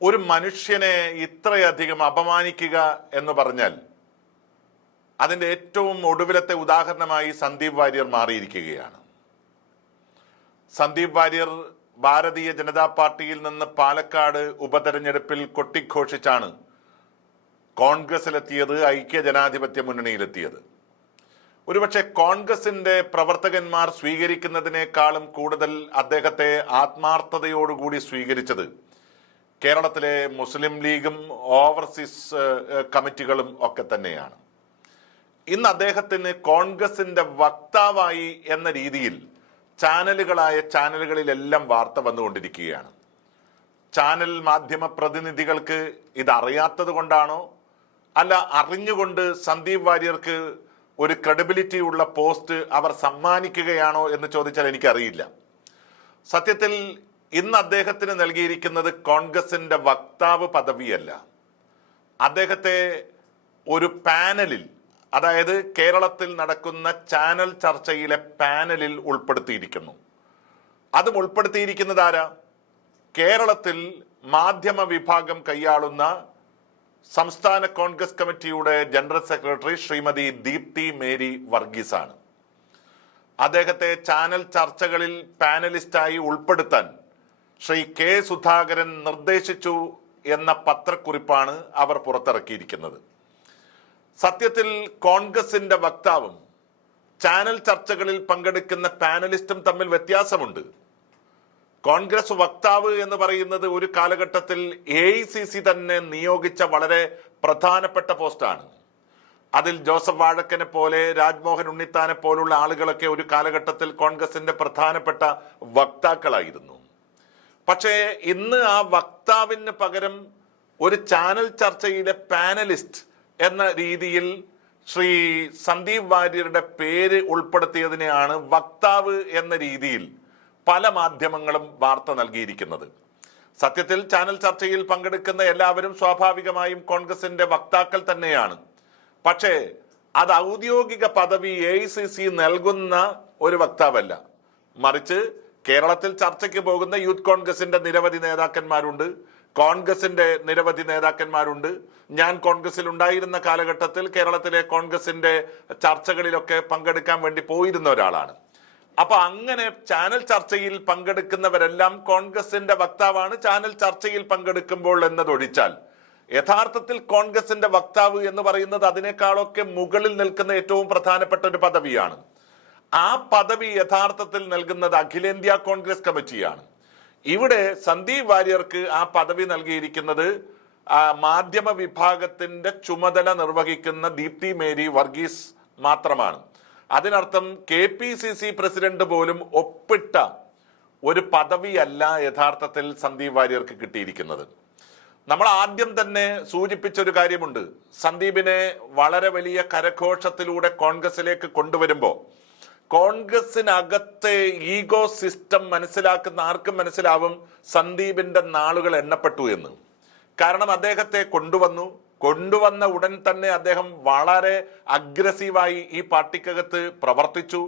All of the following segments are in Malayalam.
ഒരു മനുഷ്യനെ ഇത്രയധികം അപമാനിക്കുക എന്ന് പറഞ്ഞാൽ അതിന്റെ ഏറ്റവും ഒടുവിലത്തെ ഉദാഹരണമായി സന്ദീപ് വാര്യർ മാറിയിരിക്കുകയാണ്. സന്ദീപ് വാര്യർ ഭാരതീയ ജനതാ പാർട്ടിയിൽ നിന്ന് പാലക്കാട് ഉപതെരഞ്ഞെടുപ്പിൽ കൊട്ടിഘോഷിച്ചാണ് കോൺഗ്രസിലെത്തിയത് ഐക്യ ജനാധിപത്യ മുന്നണിയിലെത്തിയത്. ഒരുപക്ഷെ കോൺഗ്രസിന്റെ പ്രവർത്തകന്മാർ സ്വീകരിക്കുന്നതിനേക്കാളും കൂടുതൽ അദ്ദേഹത്തെ ആത്മാർത്ഥതയോടുകൂടി സ്വീകരിച്ചത് കേരളത്തിലെ മുസ്ലിം ലീഗും ഓവർസീസ് കമ്മിറ്റികളും ഒക്കെ തന്നെയാണ്. ഇന്ന് അദ്ദേഹത്തിന് കോൺഗ്രസിന്റെ വക്താവായി എന്ന രീതിയിൽ ചാനലുകളായ ചാനലുകളിലെല്ലാം വാർത്ത വന്നുകൊണ്ടിരിക്കുകയാണ്. ചാനൽ മാധ്യമ പ്രതിനിധികൾക്ക് ഇതറിയാത്തത് കൊണ്ടാണോ? അല്ല അറിഞ്ഞുകൊണ്ട് സന്ദീപ് വാര്യർക്ക് ഒരു ക്രെഡിബിലിറ്റി ഉള്ള പോസ്റ്റ് അവർ സമ്മാനിക്കുകയാണോ എന്ന് ചോദിച്ചാൽ എനിക്കറിയില്ല. സത്യത്തിൽ ഇന്ന് അദ്ദേഹത്തിന് നൽകിയിരിക്കുന്നത് കോൺഗ്രസിന്റെ വക്താവ് പദവിയല്ല. അദ്ദേഹത്തെ ഒരു പാനലിൽ അതായത് കേരളത്തിൽ നടക്കുന്ന ചാനൽ ചർച്ചയിലെ പാനലിൽ ഉൾപ്പെടുത്തിയിരിക്കുന്നു. അതും ഉൾപ്പെടുത്തിയിരിക്കുന്നത് ആരാ? കേരളത്തിൽ മാധ്യമ വിഭാഗം കൈയാളുന്ന സംസ്ഥാന കോൺഗ്രസ് കമ്മിറ്റിയുടെ ജനറൽ സെക്രട്ടറി ശ്രീമതി ദീപ്തി മേരി വർഗീസാണ്. അദ്ദേഹത്തെ ചാനൽ ചർച്ചകളിൽ പാനലിസ്റ്റായി ഉൾപ്പെടുത്താൻ ശ്രീ കെ സുധാകരൻ നിർദ്ദേശിച്ചു എന്ന പത്രക്കുറിപ്പാണ് അവർ പുറത്തിറക്കിയിരിക്കുന്നത്. സത്യത്തിൽ കോൺഗ്രസിന്റെ വക്താവും ചാനൽ ചർച്ചകളിൽ പങ്കെടുക്കുന്ന പാനലിസ്റ്റും തമ്മിൽ വ്യത്യാസമുണ്ട്. കോൺഗ്രസ് വക്താവ് എന്ന് പറയുന്നത് ഒരു കാലഘട്ടത്തിൽ എ തന്നെ നിയോഗിച്ച വളരെ പ്രധാനപ്പെട്ട പോസ്റ്റാണ്. അതിൽ ജോസഫ് വാഴക്കനെ പോലെ രാജ്മോഹൻ ഉണ്ണിത്താനെ പോലുള്ള ആളുകളൊക്കെ ഒരു കാലഘട്ടത്തിൽ കോൺഗ്രസിന്റെ പ്രധാനപ്പെട്ട വക്താക്കളായിരുന്നു. പക്ഷേ ഇന്ന് ആ വക്താവിന് പകരം ഒരു ചാനൽ ചർച്ചയിലെ പാനലിസ്റ്റ് എന്ന രീതിയിൽ ശ്രീ സന്ദീപ് വാര്യരുടെ പേര് ഉൾപ്പെടുത്തിയതിനെയാണ് വക്താവ് എന്ന രീതിയിൽ പല മാധ്യമങ്ങളും വാർത്ത നൽകിയിരിക്കുന്നത്. സത്യത്തിൽ ചാനൽ ചർച്ചയിൽ പങ്കെടുക്കുന്ന എല്ലാവരും സ്വാഭാവികമായും കോൺഗ്രസിന്റെ വക്താക്കൾ തന്നെയാണ്. പക്ഷേ അത് ഔദ്യോഗിക പദവി എ നൽകുന്ന ഒരു വക്താവല്ല. മറിച്ച് കേരളത്തിൽ ചർച്ചയ്ക്ക് പോകുന്ന യൂത്ത് കോൺഗ്രസിന്റെ നിരവധി നേതാക്കന്മാരുണ്ട്. കോൺഗ്രസിന്റെ നിരവധി നേതാക്കന്മാരുണ്ട്. ഞാൻ കോൺഗ്രസിൽ ഉണ്ടായിരുന്ന കാലഘട്ടത്തിൽ കേരളത്തിലെ കോൺഗ്രസിന്റെ ചർച്ചകളിലൊക്കെ പങ്കെടുക്കാൻ വേണ്ടി പോയിരുന്ന ഒരാളാണ്. അപ്പൊ അങ്ങനെ ചാനൽ ചർച്ചയിൽ പങ്കെടുക്കുന്നവരെല്ലാം കോൺഗ്രസിന്റെ വക്താവാണ്. ചാനൽ ചർച്ചയിൽ പങ്കെടുക്കുമ്പോൾ എന്നതൊഴിച്ചാൽ യഥാർത്ഥത്തിൽ കോൺഗ്രസിന്റെ വക്താവ് എന്ന് പറയുന്നത് അതിനേക്കാളൊക്കെ മുകളിൽ നിൽക്കുന്ന ഏറ്റവും പ്രധാനപ്പെട്ട ഒരു പദവിയാണ്. ആ പദവി യഥാർത്ഥത്തിൽ നൽകുന്നത് അഖിലേന്ത്യാ കോൺഗ്രസ് കമ്മിറ്റിയാണ്. ഇവിടെ സന്ദീപ് വാര്യർക്ക് ആ പദവി നൽകിയിരിക്കുന്നത് മാധ്യമ വിഭാഗത്തിന്റെ ചുമതല നിർവഹിക്കുന്ന ദീപ്തി മേരി വർഗീസ് മാത്രമാണ്. അതിനർത്ഥം K P C C president പോലും ഒപ്പിട്ട ഒരു പദവിയല്ല യഥാർത്ഥത്തിൽ സന്ദീപ് വാര്യർക്ക് കിട്ടിയിരിക്കുന്നത്. നമ്മൾ ആദ്യം തന്നെ സൂചിപ്പിച്ച ഒരു കാര്യമുണ്ട്. സന്ദീപിനെ വളരെ വലിയ കരഘോഷത്തിലൂടെ കോൺഗ്രസിലേക്ക് കൊണ്ടുവരുമ്പോൾ കോൺഗ്രസിനകത്തെ ഈഗോ സിസ്റ്റം മനസ്സിലാക്കുന്ന ആർക്കും മനസ്സിലാവും സന്ദീപിന്റെ നാളുകൾ എണ്ണപ്പെട്ടു എന്ന്. കാരണം അദ്ദേഹത്തെ കൊണ്ടുവന്നു. കൊണ്ടുവന്ന ഉടൻ തന്നെ അദ്ദേഹം വളരെ അഗ്രസീവായി ഈ പാർട്ടിക്കകത്ത് പ്രവർത്തിച്ചു.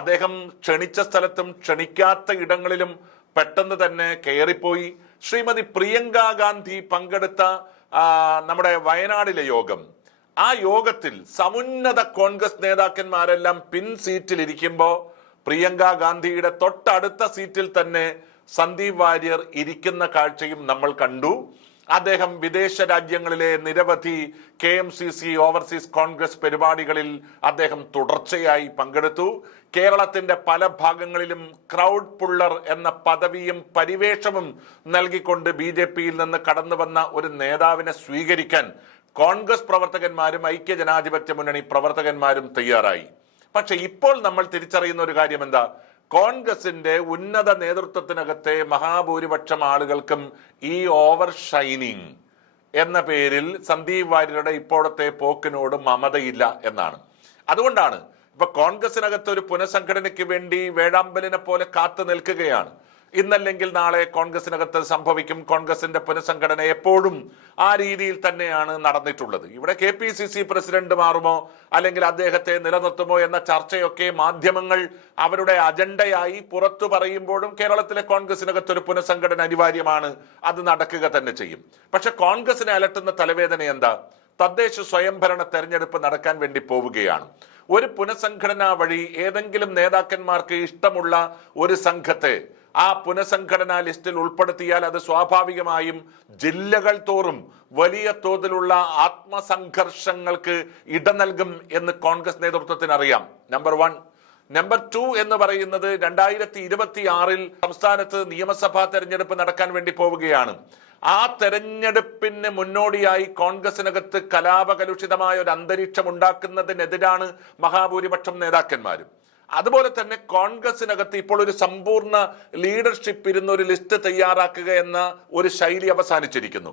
അദ്ദേഹം ക്ഷണിച്ച സ്ഥലത്തും ക്ഷണിക്കാത്ത ഇടങ്ങളിലും പെട്ടെന്ന് തന്നെ കയറിപ്പോയി. ശ്രീമതി പ്രിയങ്ക ഗാന്ധി പങ്കെടുത്ത നമ്മുടെ വയനാടിലെ യോഗം. ആ യോഗത്തിൽ സമുന്നത കോൺഗ്രസ് നേതാക്കന്മാരെല്ലാം പിൻ സീറ്റിൽ ഇരിക്കുമ്പോൾ പ്രിയങ്ക ഗാന്ധിയുടെ തൊട്ടടുത്ത സീറ്റിൽ തന്നെ സന്ദീപ് വാര്യർ ഇരിക്കുന്ന കാഴ്ചയും നമ്മൾ കണ്ടു. അദ്ദേഹം വിദേശ രാജ്യങ്ങളിലെ നിരവധി K M C C overseas Congress പരിപാടികളിൽ അദ്ദേഹം തുടർച്ചയായി പങ്കെടുത്തു. കേരളത്തിന്റെ പല ഭാഗങ്ങളിലും ക്രൗഡ് പുള്ളർ എന്ന പദവിയും പരിവേഷവും നൽകിക്കൊണ്ട് ബി ജെ പിയിൽ നിന്ന് കടന്നു വന്ന ഒരു നേതാവിനെ സ്വീകരിക്കാൻ കോൺഗ്രസ് പ്രവർത്തകന്മാരും ഐക്യ ജനാധിപത്യ മുന്നണി പ്രവർത്തകന്മാരും തയ്യാറായി. പക്ഷെ ഇപ്പോൾ നമ്മൾ തിരിച്ചറിയുന്ന ഒരു കാര്യം എന്താ? കോൺഗ്രസിന്റെ ഉന്നത നേതൃത്വത്തിനകത്തെ മഹാഭൂരിപക്ഷം ആളുകൾക്കും ഈ ഓവർ ഷൈനിങ് എന്ന പേരിൽ സന്ദീപ് വാര്യരുടെ ഇപ്പോഴത്തെ പോക്കിനോട് മമതയില്ല എന്നാണ്. അതുകൊണ്ടാണ് ഇപ്പൊ കോൺഗ്രസിനകത്ത് ഒരു പുനഃസംഘടനയ്ക്ക് വേണ്ടി വേഴാമ്പലിനെ പോലെ കാത്തു നിൽക്കുകയാണ്. ഇന്നല്ലെങ്കിൽ നാളെ കോൺഗ്രസിനകത്ത് സംഭവിക്കും. കോൺഗ്രസിന്റെ പുനഃസംഘടന എപ്പോഴും ആ രീതിയിൽ തന്നെയാണ് നടന്നിട്ടുള്ളത്. ഇവിടെ K P C C president മാറുമോ അല്ലെങ്കിൽ അദ്ദേഹത്തെ നിലനിർത്തുമോ എന്ന ചർച്ചയൊക്കെ മാധ്യമങ്ങൾ അവരുടെ അജണ്ടയായി പുറത്തു പറയുമ്പോഴും കേരളത്തിലെ കോൺഗ്രസിനകത്ത് ഒരു പുനഃസംഘടന അനിവാര്യമാണ്. അത് നടക്കുക തന്നെ ചെയ്യും. പക്ഷെ കോൺഗ്രസിനെ അലട്ടുന്ന തലവേദന എന്താ? തദ്ദേശ സ്വയംഭരണ തെരഞ്ഞെടുപ്പ് നടക്കാൻ വേണ്ടി പോവുകയാണ്. ഒരു പുനഃസംഘടന വഴി ഏതെങ്കിലും നേതാക്കന്മാർക്ക് ഇഷ്ടമുള്ള ഒരു സംഘത്തെ ആ പുനഃസംഘടനാ ലിസ്റ്റിൽ ഉൾപ്പെടുത്തിയാൽ അത് സ്വാഭാവികമായും ജില്ലകൾ തോറും വലിയ തോതിലുള്ള ആത്മസംഘർഷങ്ങൾക്ക് ഇട നൽകും എന്ന് കോൺഗ്രസ് നേതൃത്വത്തിന് അറിയാം നമ്പർ വൺ നമ്പർ ടു എന്ന് പറയുന്നത് രണ്ടായിരത്തി ഇരുപത്തി ആറിൽ സംസ്ഥാനത്ത് നിയമസഭാ തെരഞ്ഞെടുപ്പ് നടക്കാൻ വേണ്ടി പോവുകയാണ്. ആ തെരഞ്ഞെടുപ്പിന് മുന്നോടിയായി കോൺഗ്രസിനകത്ത് കലാപകലുഷിതമായ ഒരു അന്തരീക്ഷം ഉണ്ടാക്കുന്നതിനെതിരാണ് മഹാഭൂരിപക്ഷം നേതാക്കന്മാരും. അതുപോലെ തന്നെ കോൺഗ്രസിനകത്ത് ഇപ്പോൾ ഒരു സമ്പൂർണ ലീഡർഷിപ്പ് ഇരുന്ന ഒരു ലിസ്റ്റ് തയ്യാറാക്കുക എന്ന ഒരു ശൈലി അവസാനിച്ചിരിക്കുന്നു.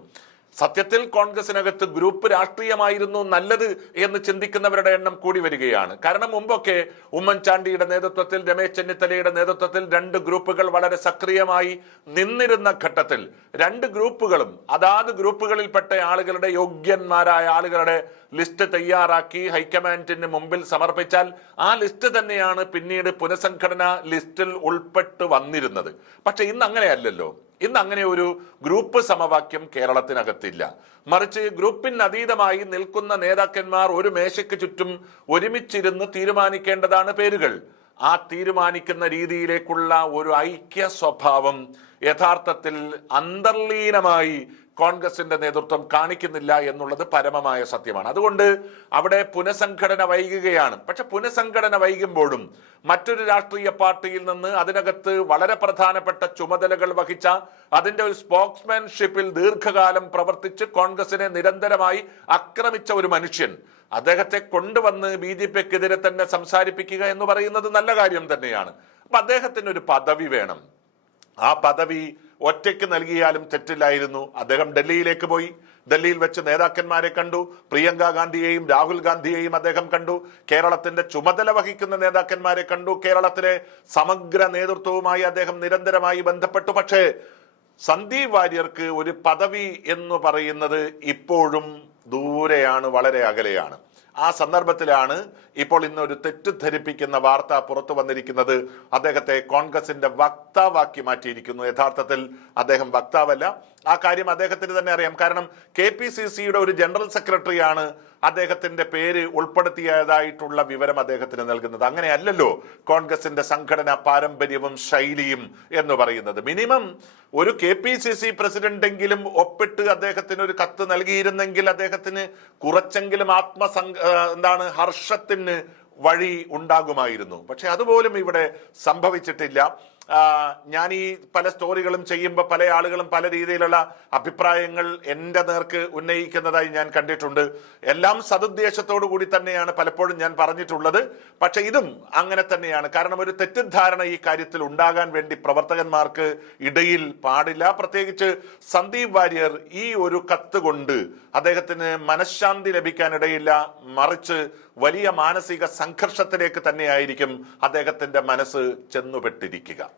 സത്യത്തിൽ കോൺഗ്രസിനകത്ത് ഗ്രൂപ്പ് രാഷ്ട്രീയമായിരുന്നു നല്ലത് എന്ന് ചിന്തിക്കുന്നവരുടെ എണ്ണം കൂടി വരികയാണ്. കാരണം മുമ്പൊക്കെ ഉമ്മൻചാണ്ടിയുടെ നേതൃത്വത്തിൽ രമേശ് ചെന്നിത്തലയുടെ നേതൃത്വത്തിൽ രണ്ട് ഗ്രൂപ്പുകൾ വളരെ സക്രിയമായി നിന്നിരുന്ന ഘട്ടത്തിൽ രണ്ട് ഗ്രൂപ്പുകളും അതാത് ഗ്രൂപ്പുകളിൽപ്പെട്ട ആളുകളുടെ യോഗ്യന്മാരായ ആളുകളുടെ ലിസ്റ്റ് തയ്യാറാക്കി ഹൈക്കമാൻഡിന് മുമ്പിൽ സമർപ്പിച്ചാൽ ആ ലിസ്റ്റ് തന്നെയാണ് പിന്നീട് പുനഃസംഘടന ലിസ്റ്റിൽ ഉൾപ്പെട്ടു വന്നിരുന്നത്. പക്ഷെ ഇന്ന് അങ്ങനെയല്ലല്ലോ. ഇന്ന് അങ്ങനെ ഒരു ഗ്രൂപ്പ് സമവാക്യം കേരളത്തിനകത്തില്ല. മറിച്ച് ഗ്രൂപ്പിന് അതീതമായി നിൽക്കുന്ന നേതാക്കന്മാർ ഒരു മേശയ്ക്ക് ചുറ്റും ഒരുമിച്ചിരുന്ന് തീരുമാനിക്കേണ്ടതാണ് പേരുകൾ. ആ തീരുമാനിക്കുന്ന രീതിയിലേക്കുള്ള ഒരു ഐക്യ സ്വഭാവം യഥാർത്ഥത്തിൽ അന്തർലീനമായി കോൺഗ്രസിന്റെ നേതൃത്വം കാണിക്കുന്നില്ല എന്നുള്ളത് പരമമായ സത്യമാണ്. അതുകൊണ്ട് അവിടെ പുനഃസംഘടന വൈകുകയാണ്. പക്ഷെ പുനഃസംഘടന വൈകുമ്പോഴും മറ്റൊരു രാഷ്ട്രീയ പാർട്ടിയിൽ നിന്ന് അതിനകത്ത് വളരെ പ്രധാനപ്പെട്ട ചുമതലകൾ വഹിച്ച അതിന്റെ ഒരു സ്പോക്സ്മാൻഷിപ്പിൽ ദീർഘകാലം പ്രവർത്തിച്ച് കോൺഗ്രസിനെ നിരന്തരമായി ആക്രമിച്ച ഒരു മനുഷ്യൻ അദ്ദേഹത്തെ കൊണ്ടുവന്ന് ബി ജെ പിക്കെതിരെ തന്നെ സംസാരിപ്പിക്കുക എന്ന് പറയുന്നത് നല്ല കാര്യം തന്നെയാണ്. അപ്പൊ അദ്ദേഹത്തിന് ഒരു പദവി വേണം. ആ പദവി ഒറ്റയ്ക്ക് നൽകിയാലും തെറ്റില്ലായിരുന്നു. അദ്ദേഹം ഡൽഹിയിലേക്ക് പോയി. ഡൽഹിയിൽ വെച്ച് നേതാക്കന്മാരെ കണ്ടു. പ്രിയങ്ക ഗാന്ധിയെയും രാഹുൽ ഗാന്ധിയെയും അദ്ദേഹം കണ്ടു. കേരളത്തിന്റെ ചുമതല വഹിക്കുന്ന നേതാക്കന്മാരെ കണ്ടു. കേരളത്തിലെ സമഗ്ര നേതൃത്വവുമായി അദ്ദേഹം നിരന്തരമായി ബന്ധപ്പെട്ടു. പക്ഷേ സന്ദീപ് വാര്യർക്ക് ഒരു പദവി എന്ന് പറയുന്നത് ഇപ്പോഴും ദൂരെയാണ് വളരെ അകലെയാണ്. ആ സന്ദർഭത്തിലാണ് ഇപ്പോൾ ഇന്ന് ഒരു തെറ്റിദ്ധരിപ്പിക്കുന്ന വാർത്ത പുറത്തു വന്നിരിക്കുന്നത്. അദ്ദേഹത്തെ കോൺഗ്രസിന്റെ വക്താവാക്കി മാറ്റിയിരിക്കുന്നു. യഥാർത്ഥത്തിൽ അദ്ദേഹം വക്താവല്ല ആ കാര്യം അദ്ദേഹത്തിന് തന്നെ അറിയാം. കാരണം കെ പി സി സിയുടെ ഒരു ജനറൽ സെക്രട്ടറിയാണ് അദ്ദേഹത്തിന്റെ പേര് ഉൾപ്പെടുത്തിയതായിട്ടുള്ള വിവരം അദ്ദേഹത്തിന് നൽകുന്നത്. അങ്ങനെയല്ലല്ലോ കോൺഗ്രസിന്റെ സംഘടന പാരമ്പര്യവും ശൈലിയും എന്ന് പറയുന്നത്. മിനിമം ഒരു കെ പി സി സി പ്രസിഡന്റെങ്കിലും ഒപ്പിട്ട് അദ്ദേഹത്തിന് ഒരു കത്ത് നൽകിയിരുന്നെങ്കിൽ അദ്ദേഹത്തിന് കുറച്ചെങ്കിലും ആത്മസംഘ എന്താണ് ഹർഷത്തിന് വഴി ഉണ്ടാകുമായിരുന്നു. പക്ഷെ അതുപോലും ഇവിടെ സംഭവിച്ചിട്ടില്ല. ഞാൻ ഈ പല സ്റ്റോറികളും ചെയ്യുമ്പോൾ പല ആളുകളും പല രീതിയിലുള്ള അഭിപ്രായങ്ങൾ എന്റെ നേർക്ക് ഉന്നയിക്കുന്നതായി ഞാൻ കണ്ടിട്ടുണ്ട്. എല്ലാം സതുദ്ദേശത്തോടു കൂടി തന്നെയാണ് പലപ്പോഴും ഞാൻ പറഞ്ഞിട്ടുള്ളത്. പക്ഷെ ഇതും അങ്ങനെ തന്നെയാണ്. കാരണം ഒരു തെറ്റിദ്ധാരണ ഈ കാര്യത്തിൽ ഉണ്ടാകാൻ വേണ്ടി പ്രവർത്തകന്മാർക്ക് ഇടയിൽ പാടില്ല. പ്രത്യേകിച്ച് സന്ദീപ് വാര്യർ ഈ ഒരു കത്ത് കൊണ്ട് അദ്ദേഹത്തിന് മനഃശാന്തി ലഭിക്കാനിടയില്ല. മറിച്ച് വലിയ മാനസിക സംഘർഷത്തിലേക്ക് തന്നെയായിരിക്കും അദ്ദേഹത്തിന്റെ മനസ്സ് ചെന്നുപെട്ടിരിക്കുക.